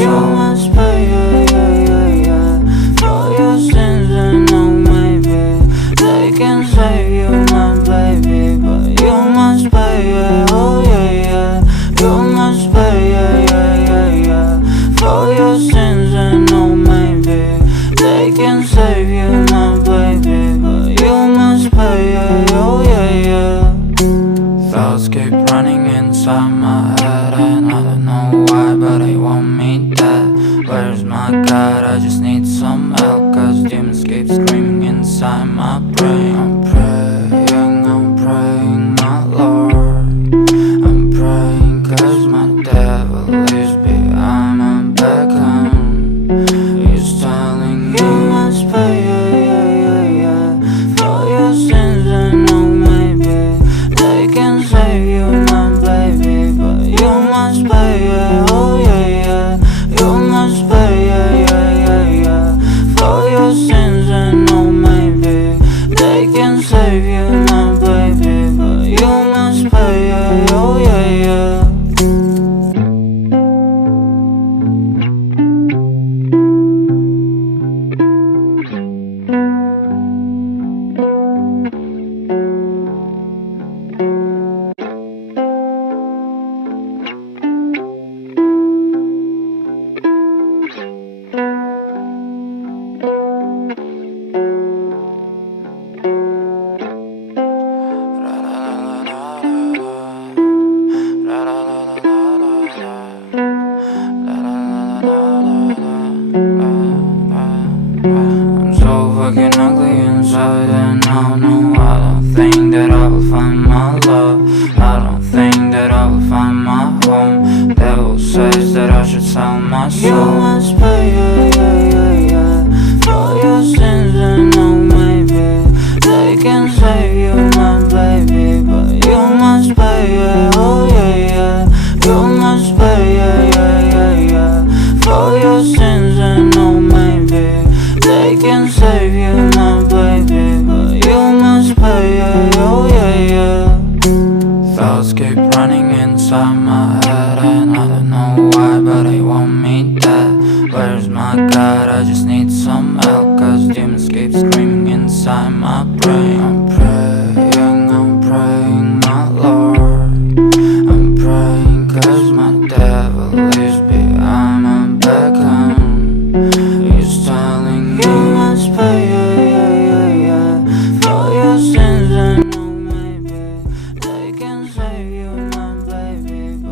soul. You must pay, for your sins, and oh maybe they can save you, my baby, but you must pay, oh yeah. You must pay, for your sins, and oh maybe they can save you, my baby, but you must pay, oh yeah. Thoughts keep running inside my head, and I don't know why, but they want me dead. Where's my God? I just need some help, cause demons keep screaming inside my brain. I'm praying, my Lord. I'm praying cause my devil is behind my back home. He's telling me you must pay, for your sins, and oh maybe they can save you, my baby, but you must pay, oh yeah. You must pay, for your sins, and oh maybe they can save you, my baby, but you must pay, oh yeah. I'm so fucking ugly inside, and I don't think that I will find my love. I don't think that I will find my home. Devil says that I should sell my soul. You must pay, for your sins, and oh maybe they can save you, my baby, but you must pay, oh yeah. You must pay, for your sins, and oh maybe they can save you, my baby, but you must pay, oh yeah. Thoughts keep running inside my head, and I don't know why, but they want me dead. Where's my God? I just need some help, cause demons keep screaming inside my brain.